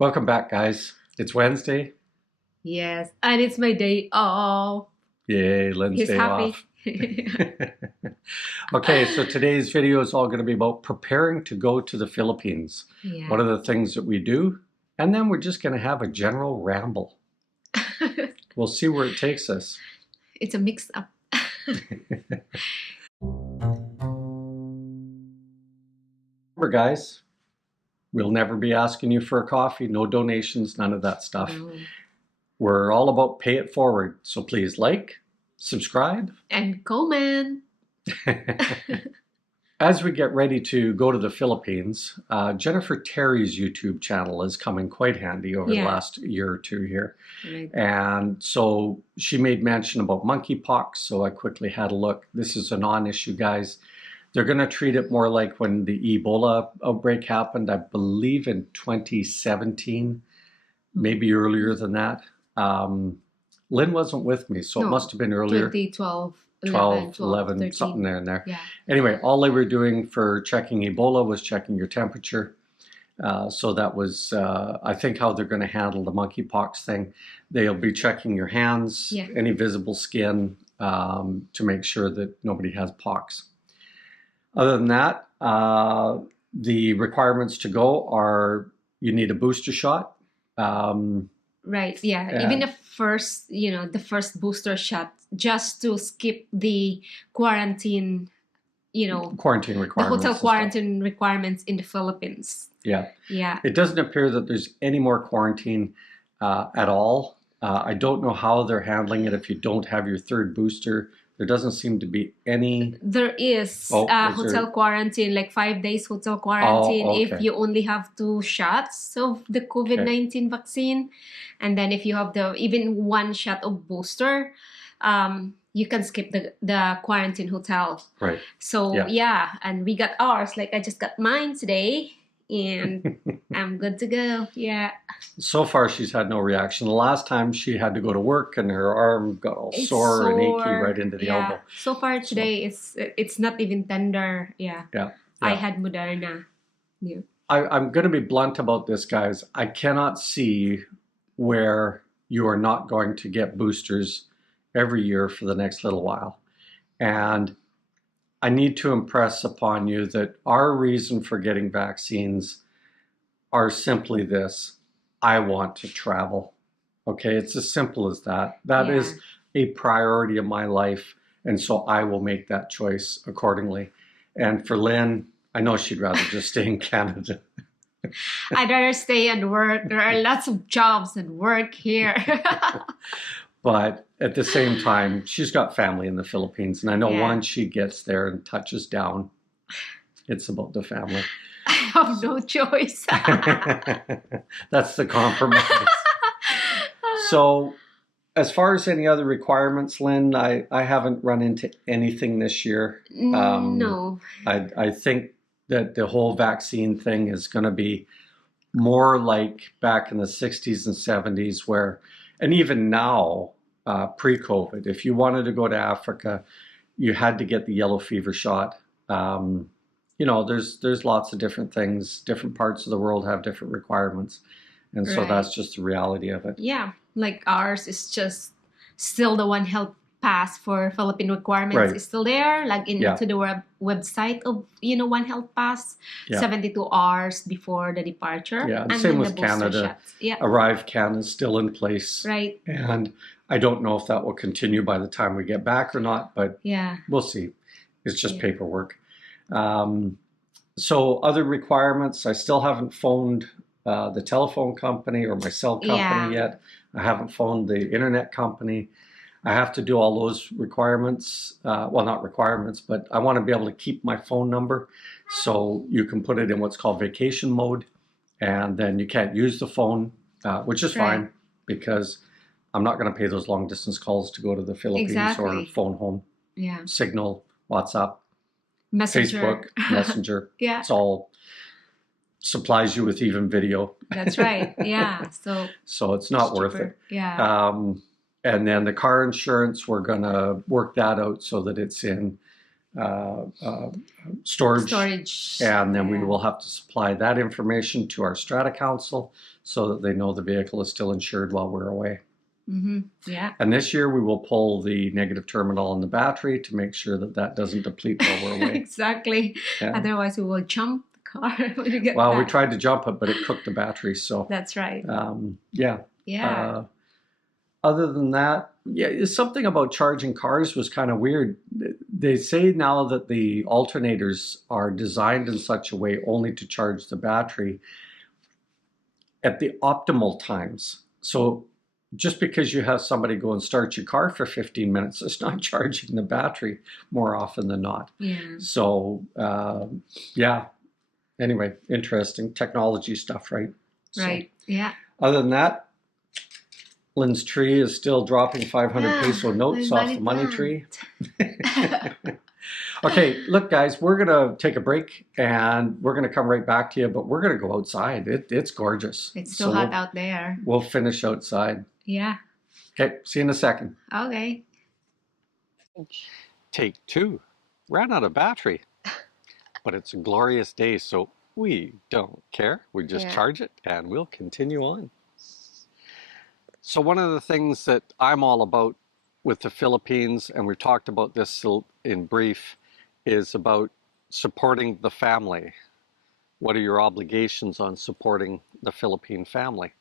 Welcome back, guys. It's Wednesday. Yes, and it's my day off. Yay, Lyn's He's day happy. off. Okay, so today's video is all going to be about preparing to go to the Philippines. Yeah. What are the things that we do? And then we're just going to have a general ramble. We'll see where it takes us. It's a mix up. Remember, guys, we'll never be asking you for a coffee, no donations, none of that stuff. No. We're all about pay it forward. So please like, subscribe, And comment. As we get ready to go to the Philippines, Jennifer Terry's YouTube channel is coming quite handy over the last year or two here. Right. And so she made mention about monkeypox, so I quickly had a look. This is a non-issue, guys. They're going to treat it more like when the Ebola outbreak happened, I believe in 2017, maybe earlier than that. Lyn wasn't with me, so it must have been earlier. 2012. 11, something there and there. Yeah. Anyway, all they were doing for checking Ebola was checking your temperature. So that was, I think, how they're going to handle the monkeypox thing. They'll be checking your hands, any visible skin, to make sure that nobody has pox. Other than that, the requirements to go are you need a booster shot. Right. Yeah. Even the first, the first booster shot, just to skip the quarantine, quarantine requirements. The hotel quarantine requirements in the Philippines. Yeah. Yeah. It doesn't appear that there's any more quarantine at all. I don't know how they're handling it if you don't have your third booster. There doesn't seem to be any. There is hotel quarantine, like 5 days hotel quarantine if you only have 2 shots of the COVID-19 vaccine. And then if you have even 1 shot of booster, you can skip the quarantine hotel. Right. So and we got ours. Like I just got mine today. And I'm good to go. Yeah. So far, she's had no reaction. The last time she had to go to work and her arm got all sore and achy right into the elbow. So far today, it's not even tender. Yeah. I had Moderna. Yeah. I'm going to be blunt about this, guys. I cannot see where you are not going to get boosters every year for the next little while. And I need to impress upon you that our reason for getting vaccines are simply this. I want to travel. Okay, it's as simple as that. That is a priority of my life, and so I will make that choice accordingly. And for Lyn, I know she'd rather just stay in Canada. I'd rather stay and work. There are lots of jobs and work here. But at the same time, she's got family in the Philippines. And I know once she gets there and touches down, it's about the family. I have no choice. That's the compromise. So as far as any other requirements, Lyn, I haven't run into anything this year. No. I think that the whole vaccine thing is going to be more like back in the 60s and 70s where, and even now, pre-COVID, if you wanted to go to Africa, you had to get the yellow fever shot. There's lots of different things. Different parts of the world have different requirements. And so that's just the reality of it. Yeah, like ours is just still the One Health Pass for Philippine requirements is still there. Log into the website of, One Health Pass, 72 hours before the departure. Yeah, and same with Canada. Arrive Canada is still in place. Right. And I don't know if that will continue by the time we get back or not, but we'll see. It's just paperwork. So other requirements, I still haven't phoned the telephone company or my cell company yet. I haven't phoned the internet company. I have to do all those requirements. Well, not requirements, but I want to be able to keep my phone number. So you can put it in what's called vacation mode. And then you can't use the phone, which is fine because I'm not going to pay those long distance calls to go to the Philippines or phone home. Yeah. Signal, WhatsApp, Messenger. Facebook, Messenger. It's all supplies you with even video. That's right. Yeah. So it's not worth it. Yeah. And then the car insurance, we're going to work that out so that it's in storage. And then we will have to supply that information to our strata council so that they know the vehicle is still insured while we're away. Mm-hmm. Yeah. And this year we will pull the negative terminal on the battery to make sure that that doesn't deplete while we're away. Exactly. Yeah. Otherwise we will jump the car when you get Well, back. we tried to jump it, but it cooked the battery. So that's right. Yeah. Yeah. Other than that, yeah, something about charging cars was kind of weird. They say now that the alternators are designed in such a way only to charge the battery at the optimal times. So just because you have somebody go and start your car for 15 minutes, it's not charging the battery more often than not. Yeah. So, yeah. Anyway, interesting technology stuff, right? Right. So, yeah. Other than that, Lyn's tree is still dropping 500 peso notes off the money tree. Okay, look, guys, we're going to take a break and we're going to come right back to you, but we're going to go outside. It's gorgeous. It's still hot out there. We'll finish outside. Yeah. Okay, see you in a second. Okay. Take 2. Ran out of battery. But it's a glorious day, so we don't care. We just charge it and we'll continue on. So one of the things that I'm all about with the Philippines, and we've talked about this in brief, is about supporting the family. What are your obligations on supporting the Philippine family?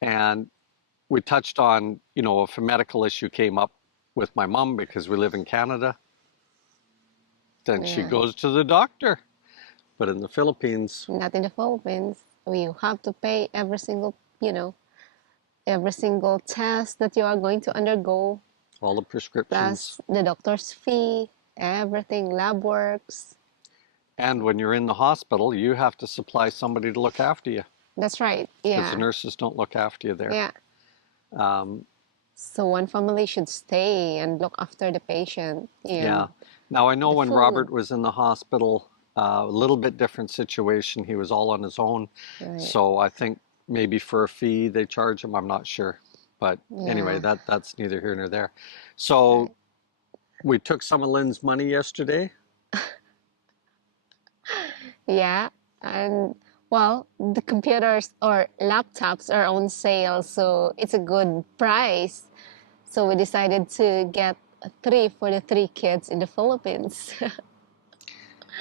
And we touched on, you know, if a medical issue came up with my mom because we live in Canada, then she goes to the doctor. But in the Philippines... Not in the Philippines. You have to pay every single, you know, every single test that you are going to undergo. All the prescriptions. Plus the doctor's fee, everything, lab works. And when you're in the hospital, you have to supply somebody to look after you. That's right, yeah. Because the nurses don't look after you there. Yeah. So one family should stay and look after the patient. Yeah. Now I know when Robert was in the hospital, a little bit different situation. He was all on his own. Right. So I think maybe for a fee they charge him, I'm not sure. But anyway, that's neither here nor there. So we took some of Lyn's money yesterday. Yeah, and well, the computers or laptops are on sale, so it's a good price. So we decided to get 3 for the 3 kids in the Philippines.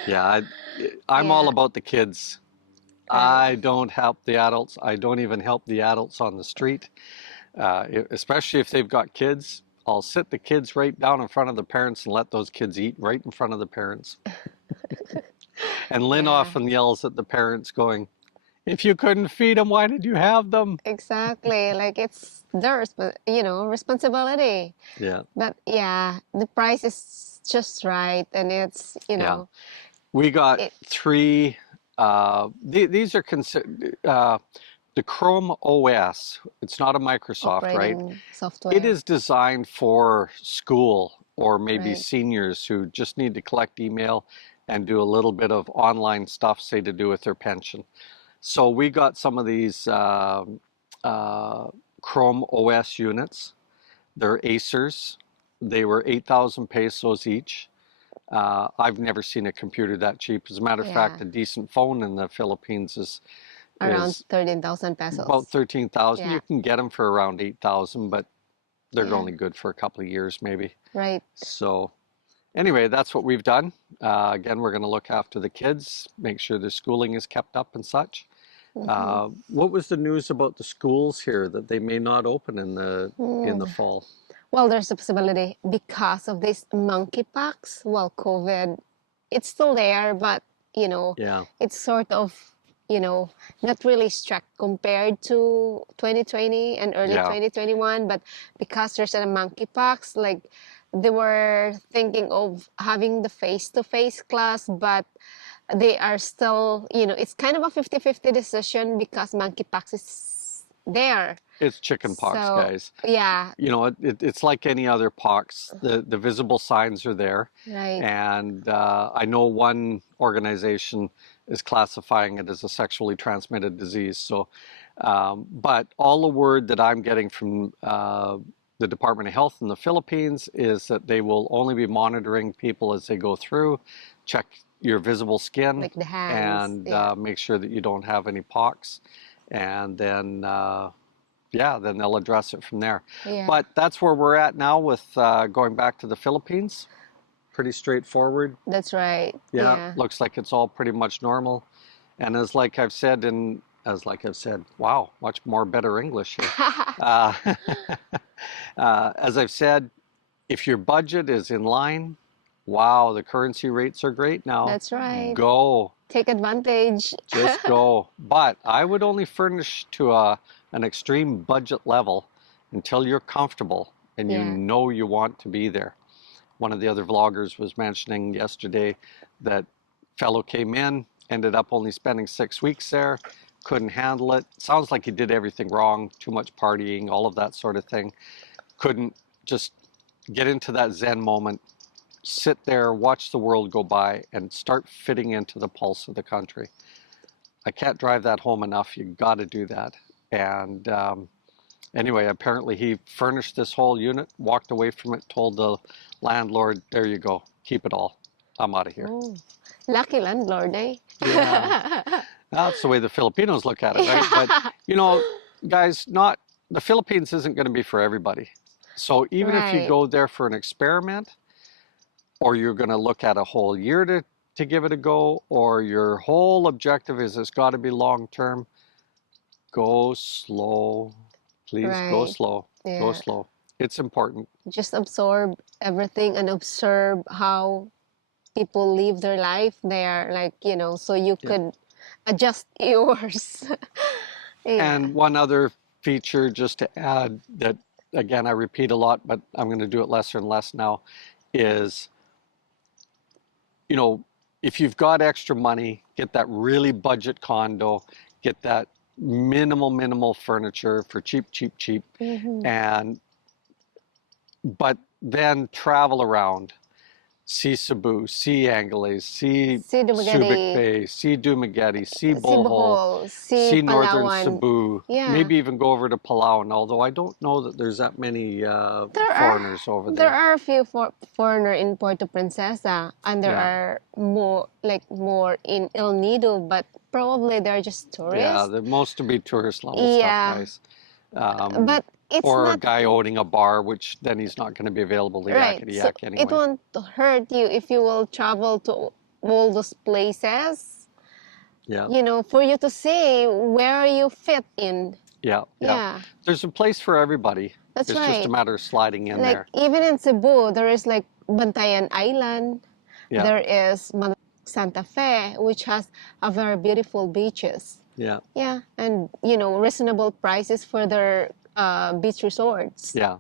Yeah, I'm all about the kids. I don't help the adults. I don't even help the adults on the street, especially if they've got kids. I'll sit the kids right down in front of the parents and let those kids eat right in front of the parents. And Lyn often yells at the parents going, if you couldn't feed them, why did you have them? Exactly, like it's their, you know, responsibility. Yeah. But yeah, the price is just right, and it's, you know. Yeah. We got 3, these are considered, the Chrome OS, it's not a Microsoft, operating right? Software. It is designed for school or maybe seniors who just need to collect email and do a little bit of online stuff, say to do with their pension. So we got some of these Chrome OS units. They're Acers. They were 8,000 pesos each. I've never seen a computer that cheap. As a matter of fact, a decent phone in the Philippines is around 13,000 pesos. About 13,000. Yeah. You can get them for around 8,000, but they're only good for a couple of years maybe. Right. So anyway, that's what we've done. Again, we're going to look after the kids, make sure their schooling is kept up and such. What was the news about the schools here that they may not open in the fall? Well, there's a possibility because of this monkeypox. Well, COVID, it's still there, but you know, it's sort of, you know, not really strict compared to 2020 and early 2021. But because there's a monkeypox, like they were thinking of having the face-to-face class, but they are still, you know, it's kind of a 50-50 decision because monkeypox is there. It's chicken pox, guys. Yeah. You know, it's like any other pox. The visible signs are there. Right. And I know one organization is classifying it as a sexually transmitted disease. So, but all the word that I'm getting from the Department of Health in the Philippines is that they will only be monitoring people as they go through, check your visible skin, like the hands, and make sure that you don't have any pox, and then then they'll address it from there. But that's where we're at now with going back to the Philippines. Pretty straightforward. That's right. Yeah, looks like it's all pretty much normal. And as I've said, wow, much more better English here. As I've said, if your budget is in line, wow, the currency rates are great now. That's right. Go. Take advantage. Just go. But I would only furnish to an extreme budget level until you're comfortable and you know you want to be there. One of the other vloggers was mentioning yesterday that fellow came in, ended up only spending 6 weeks there, couldn't handle it. Sounds like he did everything wrong, too much partying, all of that sort of thing. Couldn't just get into that Zen moment, sit there, watch the world go by, and start fitting into the pulse of the country. I can't drive that home enough. You got to do that. And anyway, apparently he furnished this whole unit, walked away from it, told the landlord, there you go, keep it all. I'm out of here. Oh, lucky landlord, eh? Yeah. That's the way the Filipinos look at it, right? But, you know, guys, the Philippines isn't going to be for everybody. So even if you go there for an experiment, or you're going to look at a whole year to give it a go, or your whole objective is it's got to be long-term, go slow. Please go slow. Yeah. Go slow. It's important. Just absorb everything and observe how people live their life there, like, you know, so you could adjust yours. And one other feature just to add that, again, I repeat a lot, but I'm going to do it less and less now, is, you know, if you've got extra money, get that really budget condo, get that minimal furniture for cheap. But then travel around, see Cebu, see Angeles, see Subic Bay, see Dumaguete, see Bohol, see northern Cebu, maybe even go over to Palawan, although I don't know that there's that many foreigners over there. There are a few foreigners in Puerto Princesa, and there are more in El Nido, but probably they're just tourists. Yeah, they're most to be tourist level stuff, guys. But it's or a guy owning a bar, which then he's not going to be available to yak anyway. It won't hurt you if you will travel to all those places. Yeah. You know, for you to see where you fit in. Yeah. There's a place for everybody. It's just a matter of sliding in there. Even in Cebu, there is like Bantayan Island. Yeah. There is Santa Fe, which has a very beautiful beaches. Yeah. Yeah, and you know, reasonable prices for their beach resorts. Yeah.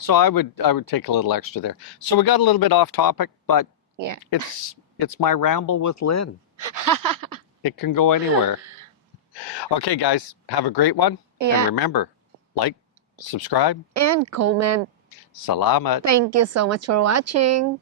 So I would take a little extra there. So we got a little bit off topic, but it's my ramble with Lyn. It can go anywhere. Okay, guys, have a great one. Yeah. And remember, like, subscribe, and comment. Salamat. Thank you so much for watching.